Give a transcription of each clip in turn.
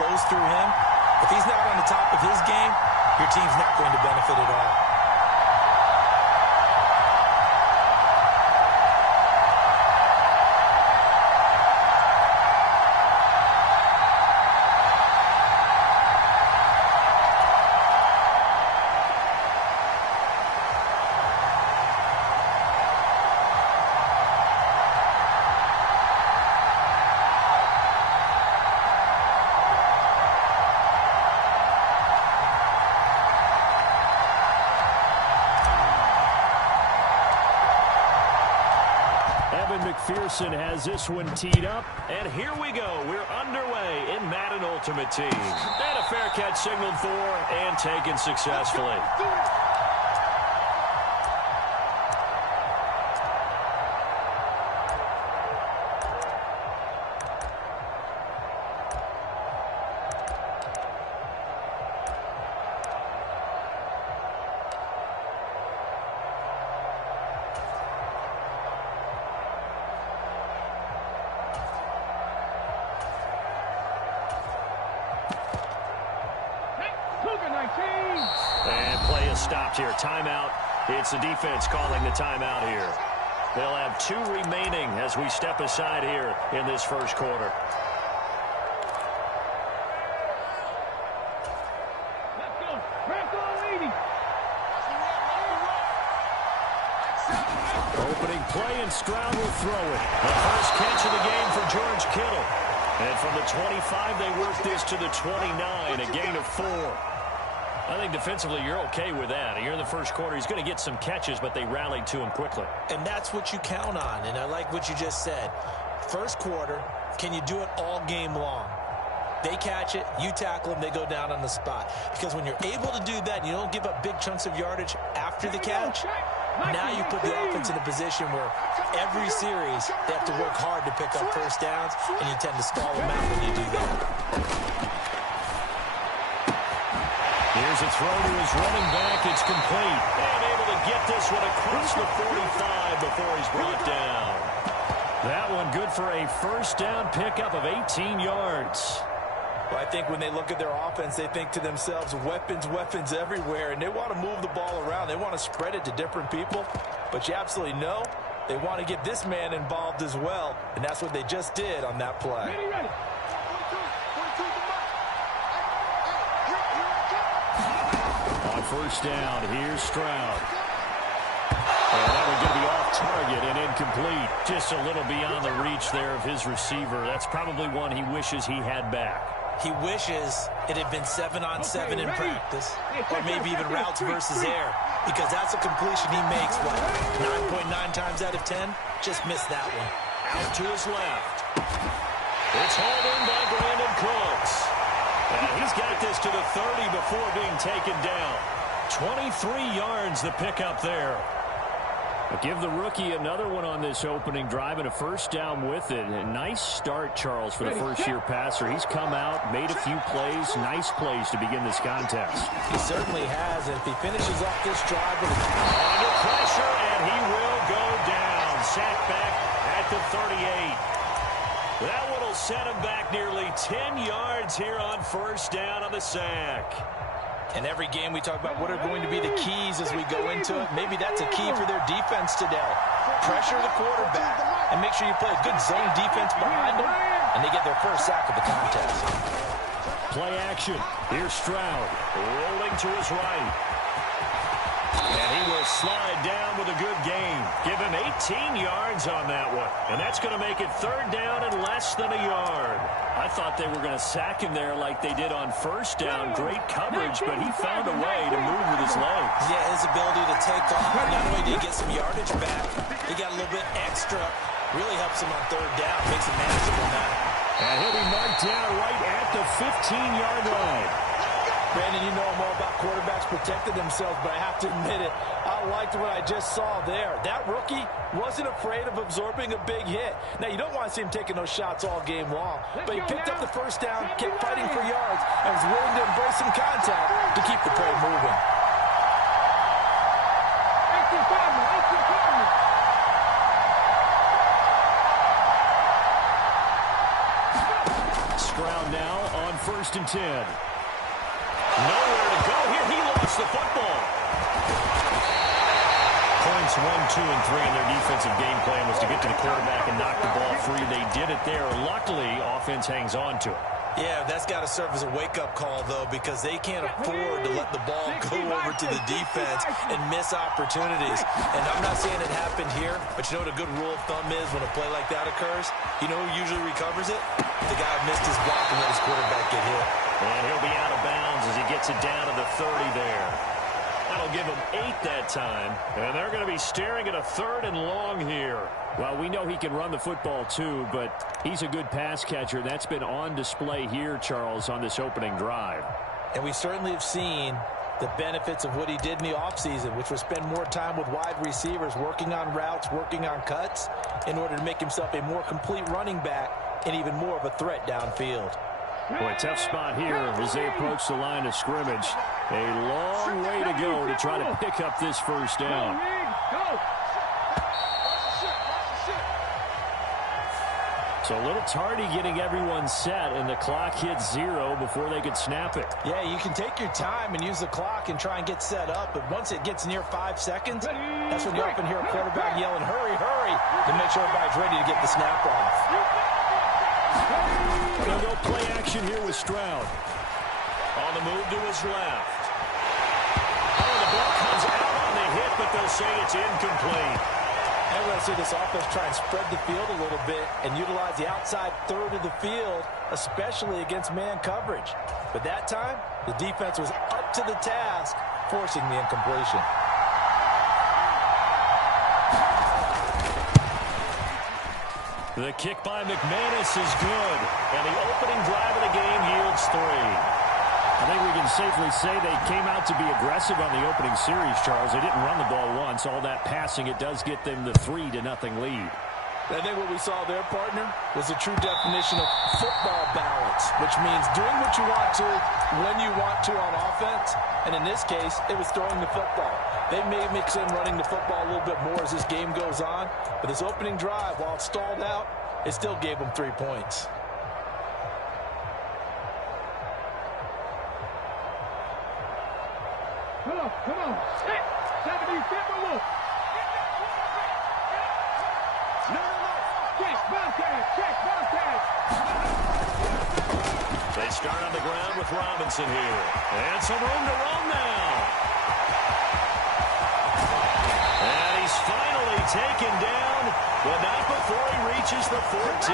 flows through him. If he's not on the top of his game, your team's not going to benefit at all. McPherson has this one teed up, and here we go. We're underway in Madden Ultimate Team. And a fair catch signaled for and taken successfully. And play is stopped here. Timeout. It's the defense calling the timeout here. They'll have 2 remaining as we step aside here in this first quarter. Opening play, and Stroud will throw it. The first catch of the game for George Kittle. And from the 25, they work this to the 29, a gain of 4. I think defensively you're okay with that. You're in the first quarter. He's going to get some catches, but they rallied to him quickly. And that's what you count on, and I like what you just said. First quarter, can you do it all game long? They catch it, you tackle them, they go down on the spot. Because when you're able to do that and you don't give up big chunks of yardage after the catch, now you put the offense in a position where every series they have to work hard to pick up first downs, and you tend to stall them out when you do that. Here's a throw to his running back. It's complete. And able to get this one across the 45 before he's brought down. That one good for a first down pickup of 18 yards. Well, I think when they look at their offense, they think to themselves, weapons, weapons everywhere, and they want to move the ball around. They want to spread it to different people, but you absolutely know they want to get this man involved as well, and that's what they just did on that play. On first down, here's Stroud. And that one going to be off target and incomplete. Just a little beyond the reach there of his receiver. That's probably one he wishes he had back. He wishes it had been 7-on-7 in practice, or maybe even routes versus air, because that's a completion he makes, what, 9.9 times out of 10? Just missed that one. Out to his left. It's hauled in by Brandon Cooks. And he's got this to the 30 before being taken down. 23 yards the pickup there. Give the rookie another one on this opening drive and a first down with it. A nice start, Charles, for the first-year passer. He's come out, made a few plays, nice plays to begin this contest. He certainly has, and if he finishes off this drive with under pressure, and he will go down. Sacked back at the 38. That one will set him back nearly 10 yards here on first down on the sack. In every game we talk about what are going to be the keys as we go into it. Maybe that's a key for their defense today. Pressure the quarterback and make sure you play a good zone defense behind them, and they get their first sack of the contest. Play action. Here's Stroud rolling to his right. And he will slide down with a good gain. Give him 18 yards on that one. And that's going to make it third down and less than a yard. I thought they were going to sack him there like they did on first down. Great coverage, but he found a way to move with his legs. Yeah, his ability to take off. Not only did he get some yardage back, he got a little bit extra. Really helps him on third down. Makes it manageable now. And he'll be marked down right at the 15-yard line. Brandon, you know I'm all about quarterbacks protecting themselves, but I have to admit it, I liked what I just saw there. That rookie wasn't afraid of absorbing a big hit. Now, you don't want to see him taking those shots all game long, but he picked up the first down, kept fighting for yards, and was willing to embrace some contact to keep the play moving. Stroud now on 1st and 10. Nowhere to go here. He lost the football. Points 1, 2, and 3 in their defensive game plan was to get to the quarterback and knock the ball free. They did it there. Luckily, offense hangs on to it. Yeah, that's got to serve as a wake-up call, though, because they can't afford to let the ball go over to the defense and miss opportunities. And I'm not saying it happened here, but you know what a good rule of thumb is when a play like that occurs? You know who usually recovers it? The guy who missed his block and let his quarterback get hit. And he'll be out of bounds as he gets it down to the 30 there. That'll give him 8 that time. And they're going to be staring at a 3rd and long here. Well, we know he can run the football too, but he's a good pass catcher. That's been on display here, Charles, on this opening drive. And we certainly have seen the benefits of what he did in the offseason, which was spend more time with wide receivers, working on routes, working on cuts, in order to make himself a more complete running back and even more of a threat downfield. Boy, tough spot here as they approach the line of scrimmage. A long way to go to try to pick up this 1st down. So a little tardy getting everyone set, and the clock hits 0 before they could snap it. Yeah, you can take your time and use the clock and try and get set up, but once it gets near 5 seconds, that's when you often hear a quarterback yelling, hurry, hurry, to make sure everybody's ready to get the snap off. They'll go play action here with Stroud. On the move to his left. Oh, the ball comes out on the hit, but they'll say it's incomplete. I'm going to see this offense try and spread the field a little bit and utilize the outside 3rd of the field, especially against man coverage. But that time, the defense was up to the task, forcing the incompletion. The kick by McManus is good, and the opening drive of the game yields 3. I think we can safely say they came out to be aggressive on the opening series, Charles. They didn't run the ball once. All that passing, it does get them the 3-0 lead. I think what we saw there, partner, was a true definition of football balance, which means doing what you want to, when you want to on offense. And in this case, it was throwing the football. They may mix in running the football a little bit more as this game goes on. But this opening drive, while it stalled out, it still gave them 3 points. Come on. Hit. 70, look. No. Check, Bobcat. They start on the ground with Robinson here. And some room to roam now. And he's finally taken down, but not before he reaches the 14.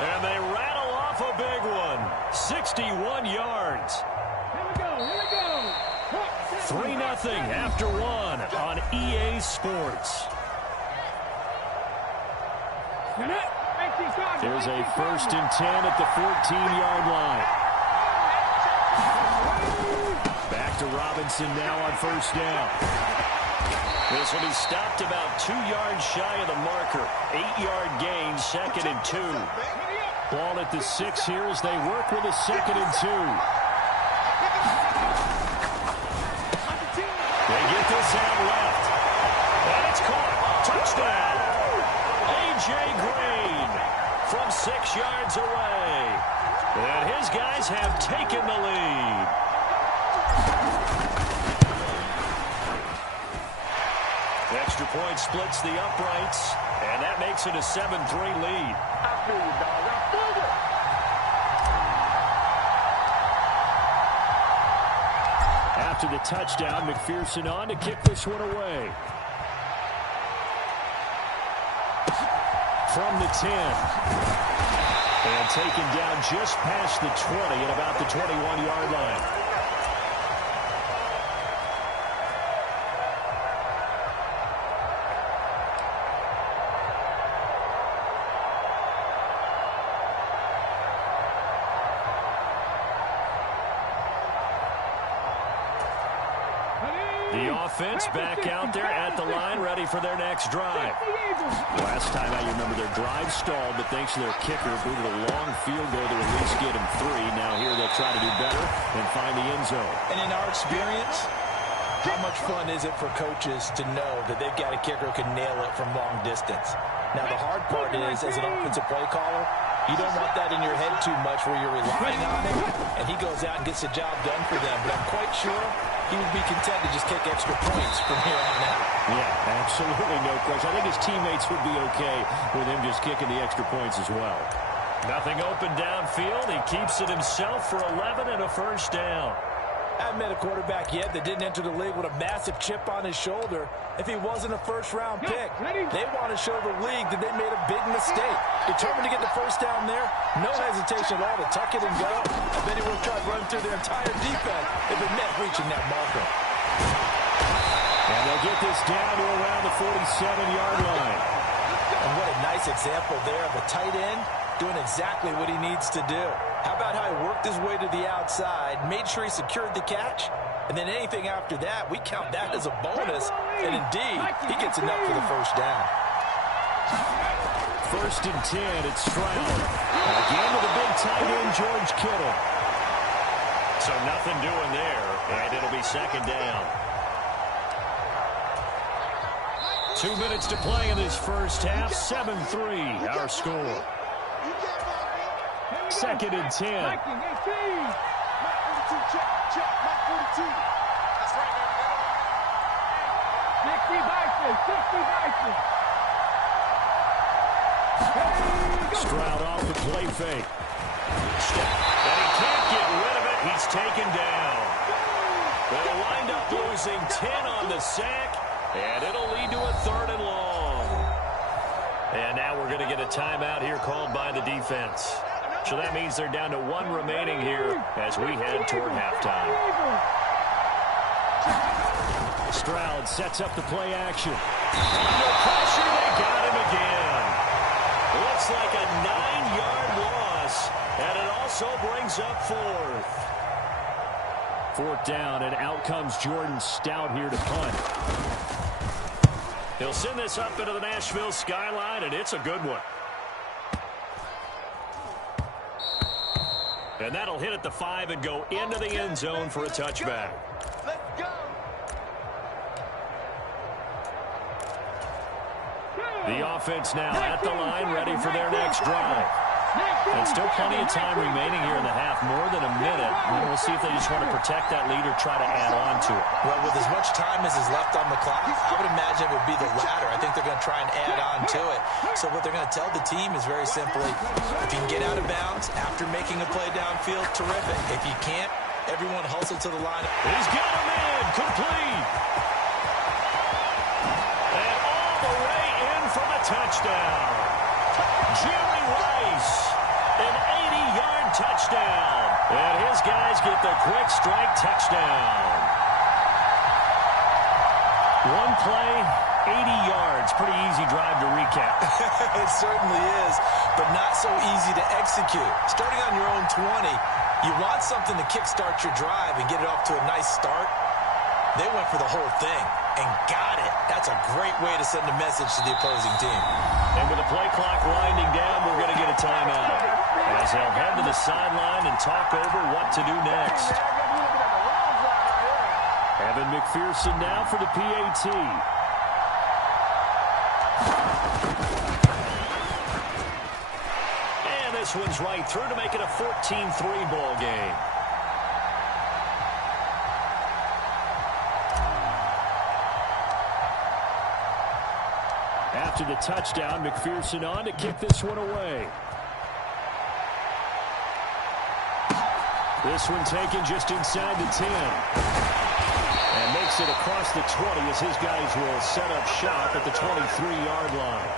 And they rattle off a big one. 61 yards. Here we go. 3-0 after 1 on EA Sports. There's a 1st and 10 at the 14-yard line. Back to Robinson now on 1st down. This will be stopped about 2 yards shy of the marker. 8-yard gain, 2nd and 2. Ball at the 6 here as they work with a 2nd and 2. They get this out left. And it's caught. Touchdown. A.J. Green from 6 yards away. And his guys have taken the lead. Extra point splits the uprights, and that makes it a 7-3 lead. I feel you, dog. I feel you. After the touchdown, McPherson on to kick this one away. From the 10. And taken down just past the 20 at about the 21-yard line. The offense back out there at the line, ready for their next drive. Last time I remember their drive stalled, but thanks to their kicker, booted a long field goal to at least get them 3. Now here they'll try to do better and find the end zone. And in our experience, how much fun is it for coaches to know that they've got a kicker who can nail it from long distance? Now the hard part is, as an offensive play caller, You don't want that in your head too much where you're relying on it, and he goes out and gets the job done for them. But I'm quite sure he would be content to just kick extra points from here on out. Yeah, absolutely no question. I think his teammates would be okay with him just kicking the extra points as well. Nothing open downfield. He keeps it himself for 11 and a first down. I haven't met a quarterback yet that didn't enter the league with a massive chip on his shoulder if he wasn't a first-round pick. They want to show the league that they made a big mistake. Determined to get the first down there, no hesitation at all to tuck it and go. I bet he would have tried running through their entire defense if it meant reaching that marker. And they'll get this down to around the 47-yard line. And what a nice example there of a tight end doing exactly what he needs to do. How about how he worked his way to the outside, made sure he secured the catch, and then anything after that, we count that as a bonus, and indeed, he gets enough for the first down. 1st and 10, it's Stroud. Again with the big tight end, George Kittle. So nothing doing there, and it'll be 2nd down. 2 minutes to play in this first half, 7-3, our score. 2nd and 10. 60 Bison. Stroud off the play fake. And he can't get rid of it. He's taken down. They'll wind up losing 10 on the sack, and it'll lead to a 3rd and long. And now we're going to get a timeout here called by the defense. So that means they're down to 1 remaining here as we head toward halftime. Stroud sets up the play action. Under pressure, they got him again. Looks like a 9-yard loss, and it also brings up 4th. 4th down, and out comes Jordan Stout here to punt. He'll send this up into the Nashville skyline, and it's a good one. And that'll hit at the 5 and go into the end zone for a touchback. Let's go. The offense now at the line, ready for their next drive. And still plenty of time remaining here in the half, more than a minute. And we'll see if they just want to protect that lead or try to add on to it. Well, with as much time as is left on the clock, I would imagine it would be the latter. I think they're going to try and add on to it. So what they're going to tell the team is very simply, if you can get out of bounds after making a play downfield, terrific. If you can't, everyone hustle to the line. He's got him in, complete. And all the way in from a touchdown. Jerry Rice, an 80-yard touchdown. And his guys get the quick strike touchdown. One play, 80 yards. Pretty easy drive to recap. It certainly is, but not so easy to execute. Starting on your own 20, you want something to kickstart your drive and get it off to a nice start. They went for the whole thing and got it. That's a great way to send a message to the opposing team. And with the play clock winding down, we're going to get a timeout as they'll head to the sideline and talk over what to do next. Evan McPherson now for the PAT. And this one's right through to make it a 14-3 ball game. After the touchdown, McPherson on to kick this one away. This one taken just inside the 10. And makes it across the 20 as his guys will set up shop at the 23-yard line.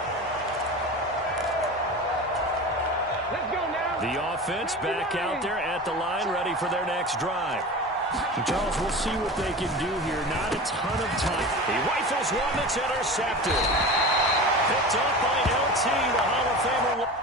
The offense back out there at the line, ready for their next drive. Charles, we'll see what they can do here. Not a ton of time. He rifles one that's intercepted. Picked up by LT, the Hall of Famer.